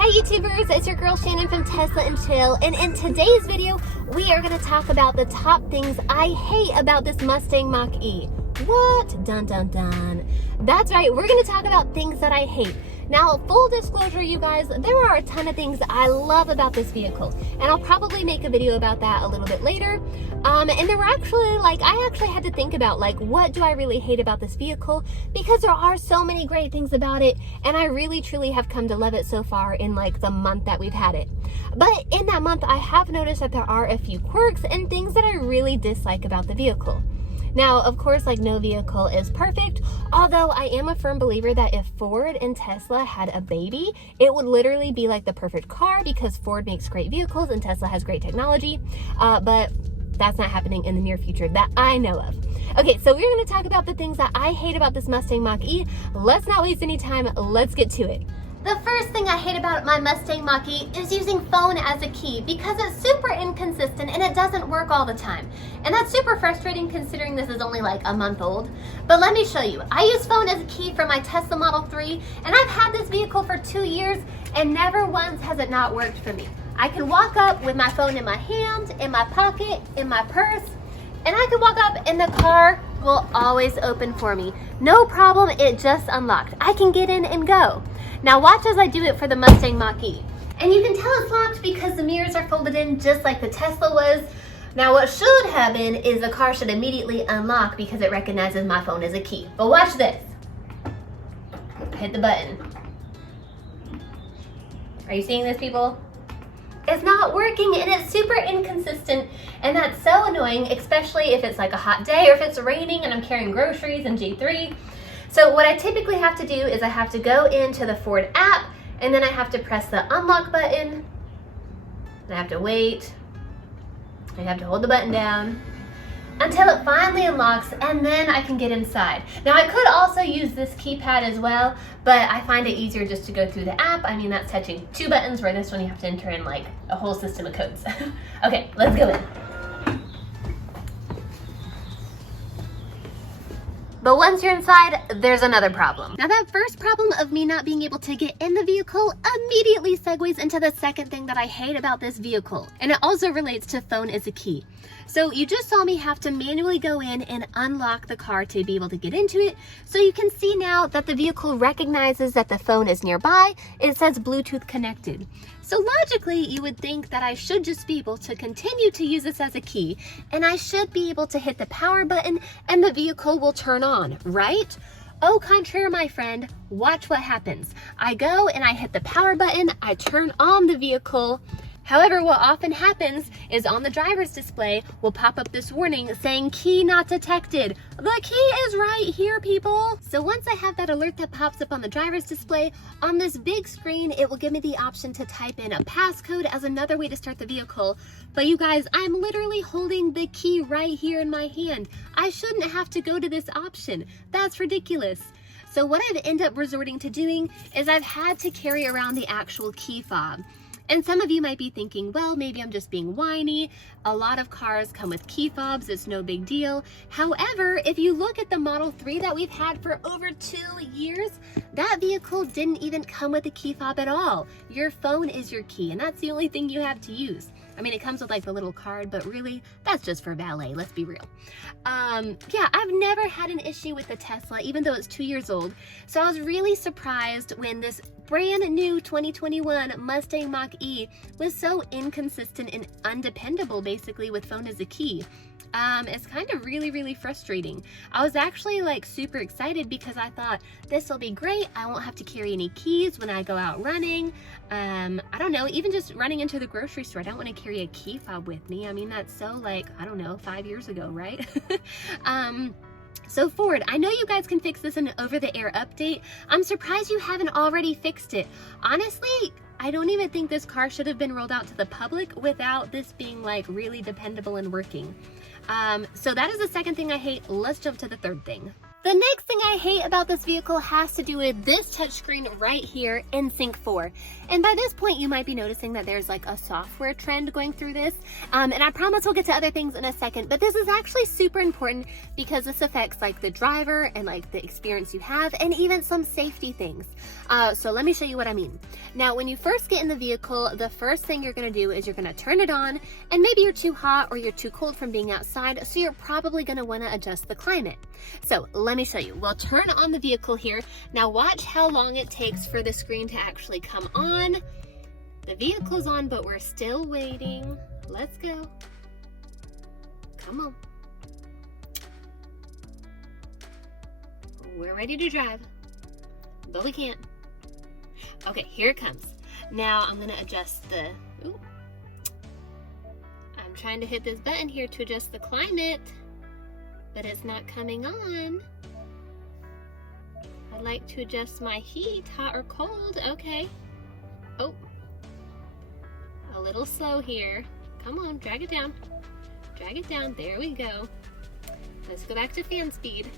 Hey YouTubers, it's your girl Shannon from Tesla and Chill, and in today's video, we are going to talk about the top things I hate about this Mustang Mach-E. What? Dun dun dun. That's right, we're going to talk about things that I hate. Now, full disclosure, you guys, there are a ton of things I love about this vehicle, and I'll probably make a video about that a little bit later. And there were actually, I actually had to think about, what do I really hate about this vehicle? Because there are so many great things about it, and I really, truly have come to love it so far in, the month that we've had it. But in that month, I have noticed that there are a few quirks and things that I really dislike about the vehicle. Now, of course, no vehicle is perfect, although I am a firm believer that if Ford and Tesla had a baby, it would literally be the perfect car because Ford makes great vehicles and Tesla has great technology, but that's not happening in the near future that I know of. Okay, so we're going to talk about the things that I hate about this Mustang Mach-E. Let's not waste any time, let's get to it. The first thing I hate about my Mustang Mach-E is using phone as a key because it's super inconsistent and it doesn't work all the time. And that's super frustrating considering this is only a month old. But let me show you. I use phone as a key for my Tesla Model 3 and I've had this vehicle for 2 years and never once has it not worked for me. I can walk up with my phone in my hand, in my pocket, in my purse, and I can walk up and the car will always open for me. No problem, it just unlocked. I can get in and go. Now watch as I do it for the Mustang Mach-E. And you can tell it's locked because the mirrors are folded in just like the Tesla was. Now what should happen is the car should immediately unlock because it recognizes my phone as a key. But watch this. Hit the button. Are you seeing this, people? It's not working and it's super inconsistent, and that's so annoying, especially if it's a hot day or if it's raining and I'm carrying groceries in G3. So what I typically have to do is I have to go into the Ford app and then I have to press the unlock button. And I have to wait. I have to hold the button down until it finally unlocks and then I can get inside. Now I could also use this keypad as well, but I find it easier just to go through the app. I mean, that's touching 2 buttons, where this one you have to enter in a whole system of codes. Okay, let's go in. But once you're inside, there's another problem. Now that first problem of me not being able to get in the vehicle immediately segues into the second thing that I hate about this vehicle. And it also relates to phone as a key. So you just saw me have to manually go in and unlock the car to be able to get into it. So you can see now that the vehicle recognizes that the phone is nearby. It says Bluetooth connected. So logically, you would think that I should just be able to continue to use this as a key, and I should be able to hit the power button and the vehicle will turn on, right? Au contraire, my friend, watch what happens. I go and I hit the power button, I turn on the vehicle. However, what often happens is on the driver's display will pop up this warning saying key not detected. The key is right here, people. So once I have that alert that pops up on the driver's display, on this big screen, it will give me the option to type in a passcode as another way to start the vehicle. But you guys, I'm literally holding the key right here in my hand. I shouldn't have to go to this option. That's ridiculous. So what I've ended up resorting to doing is I've had to carry around the actual key fob. And some of you might be thinking, well, maybe I'm just being whiny. A lot of cars come with key fobs, it's no big deal. However, if you look at the Model 3 that we've had for over 2 years, that vehicle didn't even come with a key fob at all. Your phone is your key, and that's the only thing you have to use. I mean, it comes with the little card, but really, that's just for valet, let's be real. Yeah, I've never had an issue with the Tesla, even though it's 2 years old. So I was really surprised when this brand new 2021 Mustang Mach-E was so inconsistent and undependable, basically, with phone as a key. It's kind of really frustrating. I was actually super excited because I thought this will be great. I won't have to carry any keys when I go out running. I don't know, even just running into the grocery store. I don't want to carry a key fob with me. I mean, that's so I don't know, 5 years ago, right? So Ford, I know you guys can fix this in an over-the-air update. I'm surprised you haven't already fixed it. Honestly, I don't even think this car should have been rolled out to the public without this being really dependable and working. So that is the second thing I hate. Let's jump to the third thing. The next thing I hate about this vehicle has to do with this touchscreen right here in Sync 4. And by this point, you might be noticing that there's like a software trend going through this. And I promise we'll get to other things in a second, but this is actually super important because this affects like the driver and like the experience you have and even some safety things. So let me show you what I mean. Now, when you first get in the vehicle, the first thing you're gonna do is you're gonna turn it on, and maybe you're too hot or you're too cold from being outside, so you're probably gonna wanna adjust the climate. So let me show you. We'll turn on the vehicle here. Now watch how long it takes for the screen to actually come on. The vehicle's on, but we're still waiting. Let's go. Come on. We're ready to drive, but we can't. Okay, here it comes. Now I'm gonna adjust the, I'm trying to hit this button here to adjust the climate, but it's not coming on. I'd like to adjust my heat, hot or cold. Okay. Oh, a little slow here. Come on, drag it down. Drag it down, there we go. Let's go back to fan speed.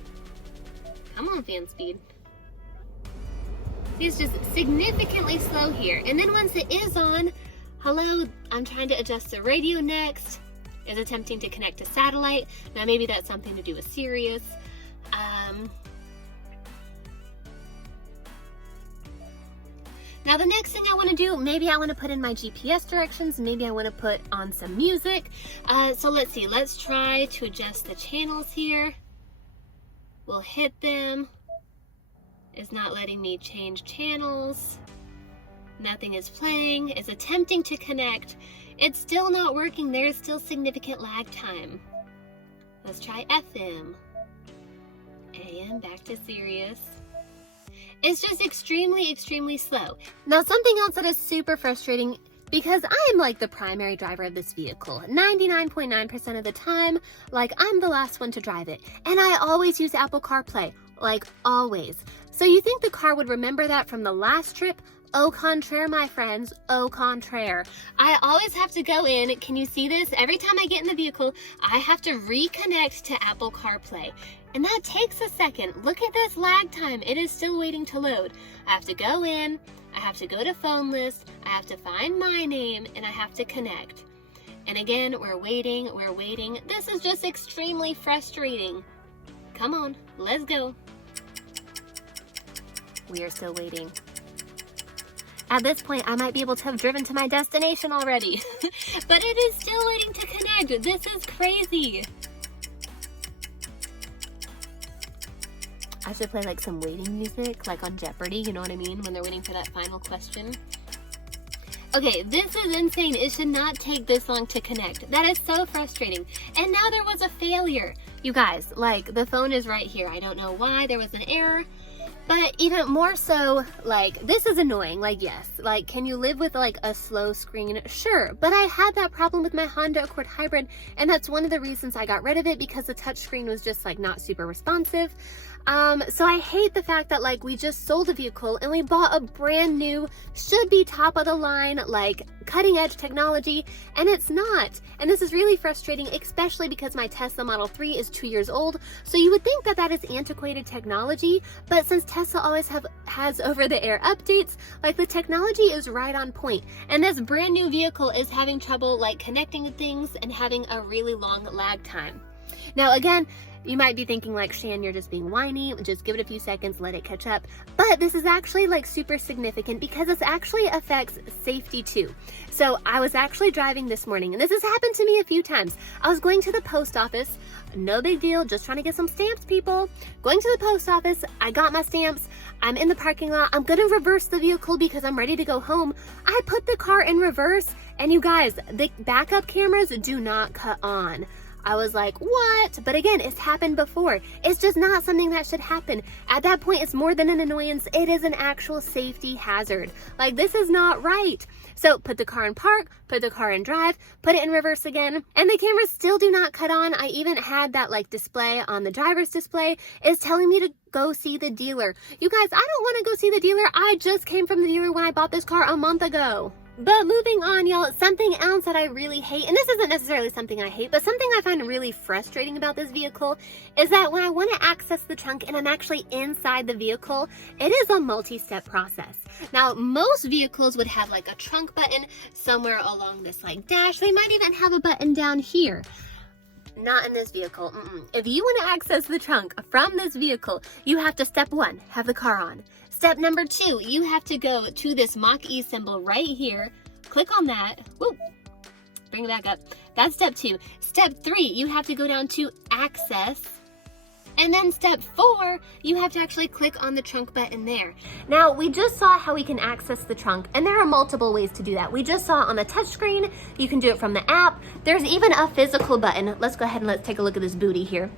Come on, fan speed. It's just significantly slow here. And then once it is on, hello, I'm trying to adjust the radio next. Is attempting to connect to satellite. Now maybe that's something to do with Sirius. Now the next thing I want to do, maybe I want to put in my GPS directions, maybe I want to put on some music. So let's see, let's try to adjust the channels here. We'll hit them. It's not letting me change channels. Nothing is playing. It's attempting to connect. It's still not working. There's still significant lag time. Let's try FM. AM, back to Sirius. It's just extremely slow. Now something else that is super frustrating, because I am like the primary driver of this vehicle. 99.9% of the time, like I'm the last one to drive it. And I always use Apple CarPlay, like always. So you think the car would remember that from the last trip? Au contraire, my friends, au contraire. I always have to go in, can you see this? Every time I get in the vehicle, I have to reconnect to Apple CarPlay. And that takes a second. Look at this lag time. It is still waiting to load. I have to go in, I have to go to phone list, I have to find my name, and I have to connect. And again, we're waiting. This is just extremely frustrating. Come on, let's go. We are still waiting. At this point, I might be able to have driven to my destination already, but it is still waiting to connect. This is crazy. I should play like some waiting music, like on Jeopardy, you know what I mean? When they're waiting for that final question. Okay, this is insane. It should not take this long to connect. That is so frustrating. And now there was a failure. You guys, like the phone is right here. I don't know why there was an error. But even more so, like, this is annoying. Like, yes, like, can you live with like a slow screen? Sure, but I had that problem with my Honda Accord Hybrid, and that's one of the reasons I got rid of it, because the touchscreen was just like not super responsive. So I hate the fact that like we just sold a vehicle and we bought a brand new, should be top of the line, like cutting edge technology, and it's not. And this is really frustrating, especially because my Tesla Model 3 is 2 years old. So you would think that that is antiquated technology, but since Tesla always has over-the-air updates, like the technology is right on point. And this brand new vehicle is having trouble like connecting to things and having a really long lag time. Now again, you might be thinking like, Shan, you're just being whiny, just give it a few seconds, let it catch up. But this is actually like super significant because this actually affects safety too. So I was actually driving this morning, and this has happened to me a few times. I was going to the post office, no big deal, just trying to get some stamps, people. Going to the post office, I got my stamps, I'm in the parking lot, I'm gonna reverse the vehicle because I'm ready to go home. I put the car in reverse, and you guys, the backup cameras do not cut on. I was like, what? But again, it's happened before. It's just not something that should happen. At that point, it's more than an annoyance. It is an actual safety hazard. Like, this is not right. So put the car in park, put the car in drive, put it in reverse again, and the cameras still do not cut on. I even had that like display on the driver's display is telling me to go see the dealer. You guys, I don't want to go see the dealer. I just came from the dealer when I bought this car a month ago. But moving on, y'all, something else that I really hate, and this isn't necessarily something I hate, but something I find really frustrating about this vehicle is that when I want to access the trunk and I'm actually inside the vehicle, it is a multi-step process. Now, most vehicles would have like a trunk button somewhere along this like dash. They might even have a button down here. Not in this vehicle. If you want to access the trunk from this vehicle, you have to, step 1, have the car on. Step number 2, you have to go to this Mach E symbol right here. Click on that. Whoop. Bring it back up. That's step 2. Step 3, you have to go down to access. And then step 4, you have to actually click on the trunk button there. Now, we just saw how we can access the trunk, and there are multiple ways to do that. We just saw on the touchscreen, you can do it from the app. There's even a physical button. Let's go ahead and let's take a look at this booty here.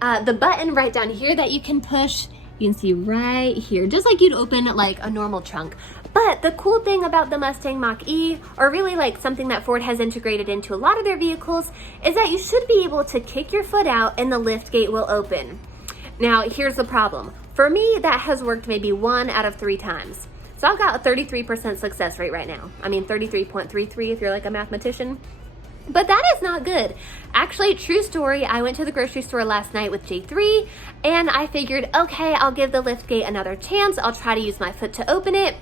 The button right down here that you can push, you can see right here, just like you'd open like a normal trunk. But the cool thing about the Mustang Mach-E, or really like something that Ford has integrated into a lot of their vehicles, is that you should be able to kick your foot out and the lift gate will open. Now, here's the problem. For me, that has worked maybe 1 out of 3 times. So I've got a 33% success rate right now. I mean, 33.33 if you're like a mathematician. But that is not good. Actually, true story, I went to the grocery store last night with J3 and I figured, okay, I'll give the lift gate another chance. I'll try to use my foot to open it.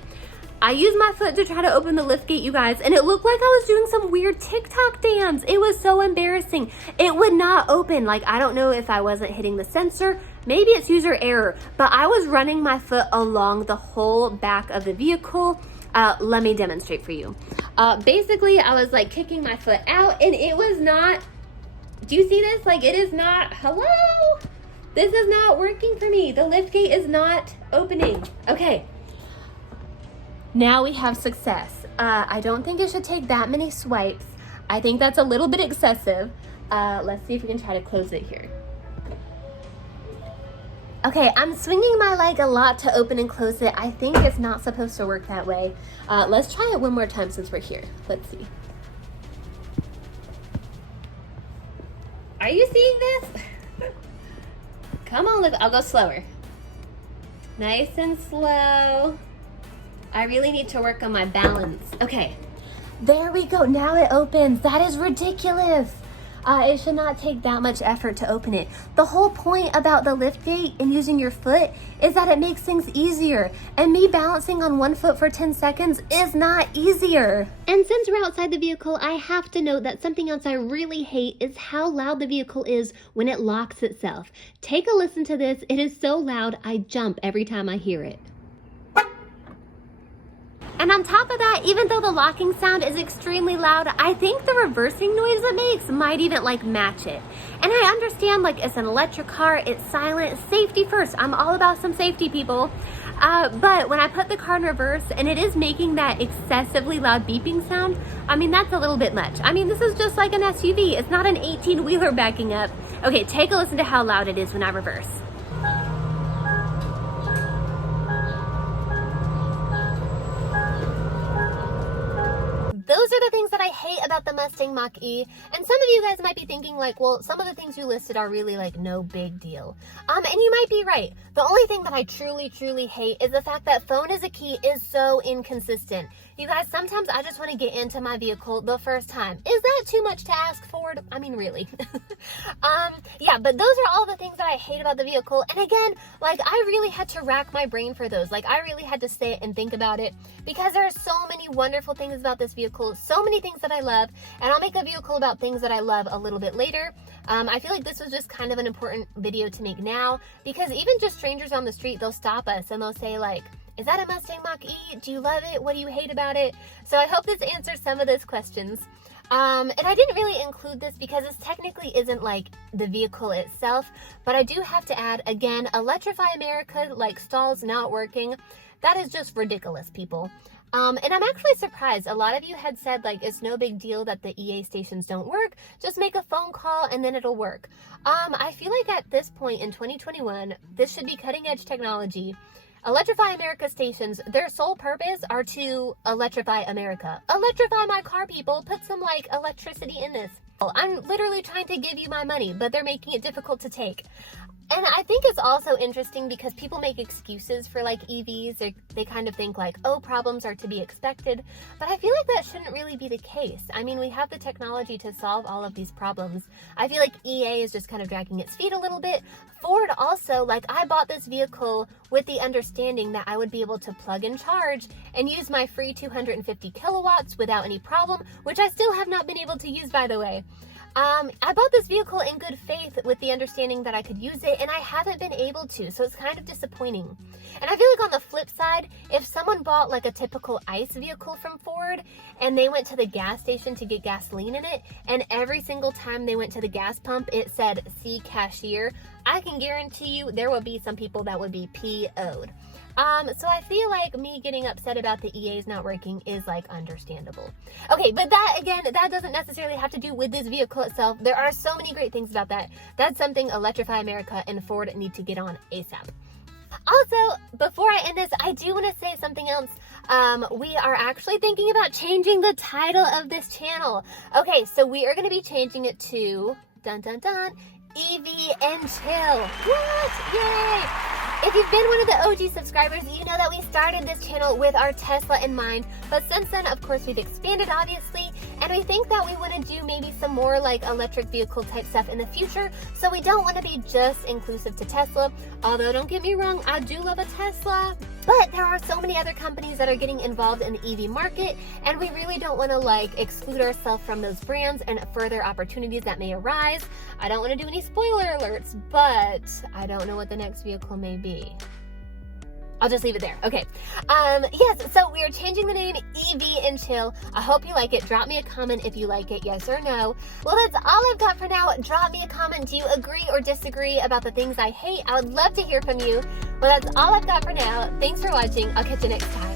I used my foot to try to open the lift gate, you guys, and it looked like I was doing some weird TikTok dance. It was so embarrassing. It would not open. Like, I don't know if I wasn't hitting the sensor. Maybe it's user error, but I was running my foot along the whole back of the vehicle. Let me demonstrate for you. Basically, I was like kicking my foot out and it was not, do you see this? Like, it is not, hello? This is not working for me. The lift gate is not opening. Okay. Now we have success. I don't think it should take that many swipes. I think that's a little bit excessive. Let's see if we can try to close it here. Okay, I'm swinging my leg a lot to open and close it. I think it's not supposed to work that way. Let's try it one more time since we're here. Let's see. Are you seeing this? Come on, look, I'll go slower. Nice and slow. I really need to work on my balance. Okay, there we go. Now it opens. That is ridiculous. It should not take that much effort to open it. The whole point about the lift gate and using your foot is that it makes things easier. And me balancing on one foot for 10 seconds is not easier. And since we're outside the vehicle, I have to note that something else I really hate is how loud the vehicle is when it locks itself. Take a listen to this. It is so loud, I jump every time I hear it. And on top of that, even though the locking sound is extremely loud, I think the reversing noise it makes might even like match it. And I understand like it's an electric car, it's silent, safety first. I'm all about some safety, people. But when I put the car in reverse and it is making that excessively loud beeping sound, I mean, that's a little bit much. I mean, this is just like an SUV. It's not an 18-wheeler backing up. Okay, take a listen to how loud it is when I reverse. Those are the things that I hate about the Mustang Mach-E. And some of you guys might be thinking like, well, some of the things you listed are really like no big deal. And you might be right. The only thing that I truly, truly hate is the fact that phone is a key is so inconsistent. You guys, sometimes I just want to get into my vehicle the first time. Is that too much to ask, Ford? I mean, really. Yeah, but those are all the things that I hate about the vehicle. And again, like I really had to rack my brain for those. Like I really had to sit and think about it because there are so many wonderful things about this vehicle, so many things that I love, and I'll make a vehicle about things that I love a little bit later. I feel like this was just kind of an important video to make now because even just strangers on the street, they'll stop us and they'll say like, is that a Mustang Mach-E? Do you love it? What do you hate about it? So I hope this answers some of those questions. And I didn't really include this because this technically isn't like the vehicle itself, but I do have to add, again, Electrify America, like stalls not working. That is just ridiculous, people. And I'm actually surprised. A lot of you had said like, it's no big deal that the EA stations don't work. Just make a phone call and then it'll work. I feel like at this point in 2021, this should be cutting edge technology. Electrify America stations, their sole purpose are to electrify America. Electrify my car, people. Put some like electricity in this. I'm literally trying to give you my money, but they're making it difficult to take. And I think it's also interesting because people make excuses for like EVs. They kind of think like, oh, problems are to be expected. But I feel like that shouldn't really be the case. I mean, we have the technology to solve all of these problems. I feel like EA is just kind of dragging its feet a little bit. Ford also, like, I bought this vehicle with the understanding that I would be able to plug and charge and use my free 250 kilowatts without any problem, which I still have not been able to use, by the way. I bought this vehicle in good faith with the understanding that I could use it, and I haven't been able to, so it's kind of disappointing. And I feel like on the flip side, if someone bought like a typical ICE vehicle from Ford and they went to the gas station to get gasoline in it, and every single time they went to the gas pump it said, "See cashier," I can guarantee you there will be some people that would be PO'd. So I feel like me getting upset about the EAs not working is like understandable. Okay, but that again, that doesn't necessarily have to do with this vehicle itself. There are so many great things about that. That's something Electrify America and Ford need to get on ASAP. Also, before I end this, I do want to say something else. We are actually thinking about changing the title of this channel. Okay, so we are going to be changing it to, dun dun dun, EV and Chill. What? Yay! If you've been one of the OG subscribers, you know that we started this channel with our Tesla in mind, but since then, of course, we've expanded, obviously, and we think that we want to do maybe some more like electric vehicle type stuff in the future, so we don't want to be just inclusive to Tesla, although don't get me wrong, I do love a Tesla, but there are so many other companies that are getting involved in the EV market, and we really don't want to like exclude ourselves from those brands and further opportunities that may arise. I don't want to do any spoiler alerts, but I don't know what the next vehicle may be. I'll just leave it there. Okay. Yes, so we are changing the name EV and Chill. I hope you like it. Drop me a comment if you like it, yes or no. Well, that's all I've got for now. Drop me a comment. Do you agree or disagree about the things I hate? I would love to hear from you. Well, that's all I've got for now. Thanks for watching. I'll catch you next time.